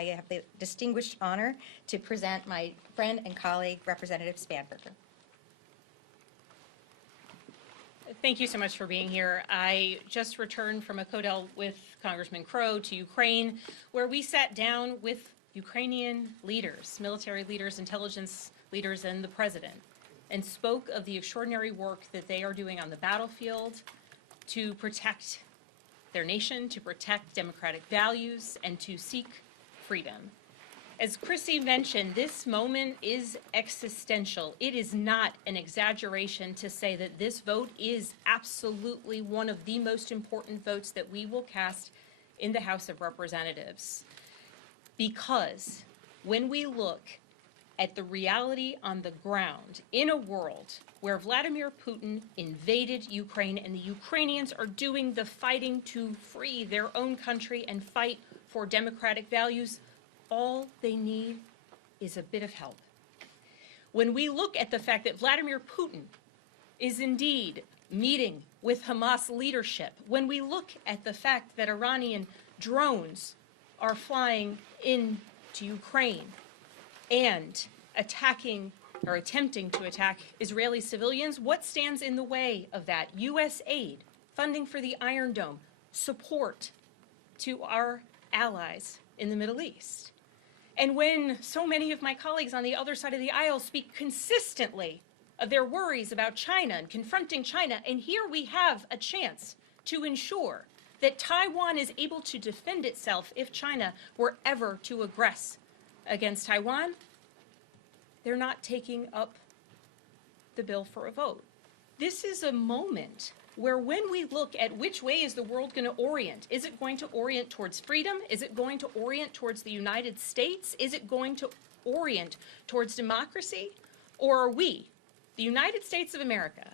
I have the distinguished honor to present my friend and colleague, Representative Spanberger. Thank you so much for being here. I just returned from a CODEL with Congressman Crow to Ukraine, where we sat down with Ukrainian leaders, military leaders, intelligence leaders, and the president, and spoke of the extraordinary work that they are doing on the battlefield to protect their nation, to protect democratic values, and to seek freedom. As Chrissy mentioned, this moment is existential. It is not an exaggeration to say that this vote is absolutely one of the most important votes that we will cast in the House of Representatives. Because when we look at the reality on the ground in a world where Vladimir Putin invaded Ukraine and the Ukrainians are doing the fighting to free their own country and fight for democratic values, all they need is a bit of help. When we look at the fact that Vladimir Putin is indeed meeting with Hamas leadership, when we look at the fact that Iranian drones are flying into Ukraine and attacking or attempting to attack Israeli civilians, what stands in the way of that? U.S. aid, funding for the Iron Dome, support to our allies in the Middle East. And when so many of my colleagues on the other side of the aisle speak consistently of their worries about China and confronting China, and here we have a chance to ensure that Taiwan is able to defend itself if China were ever to aggress against Taiwan, they're not taking up the bill for a vote. This is a moment where when we look at which way is the world going to orient, is it going to orient towards freedom? Is it going to orient towards the United States? Is it going to orient towards democracy? Or are we, the United States of America,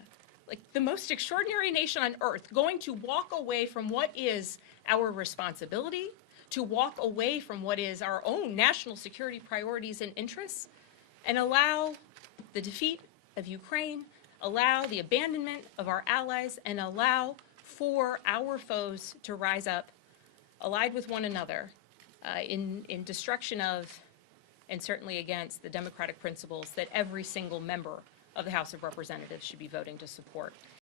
like the most extraordinary nation on earth, going to walk away from what is our responsibility, to walk away from what is our own national security priorities and interests, and allow the defeat of Ukraine, allow the abandonment of our allies, and allow for our foes to rise up, allied with one another, in destruction of, and certainly against, the democratic principles that every single member of the House of Representatives should be voting to support.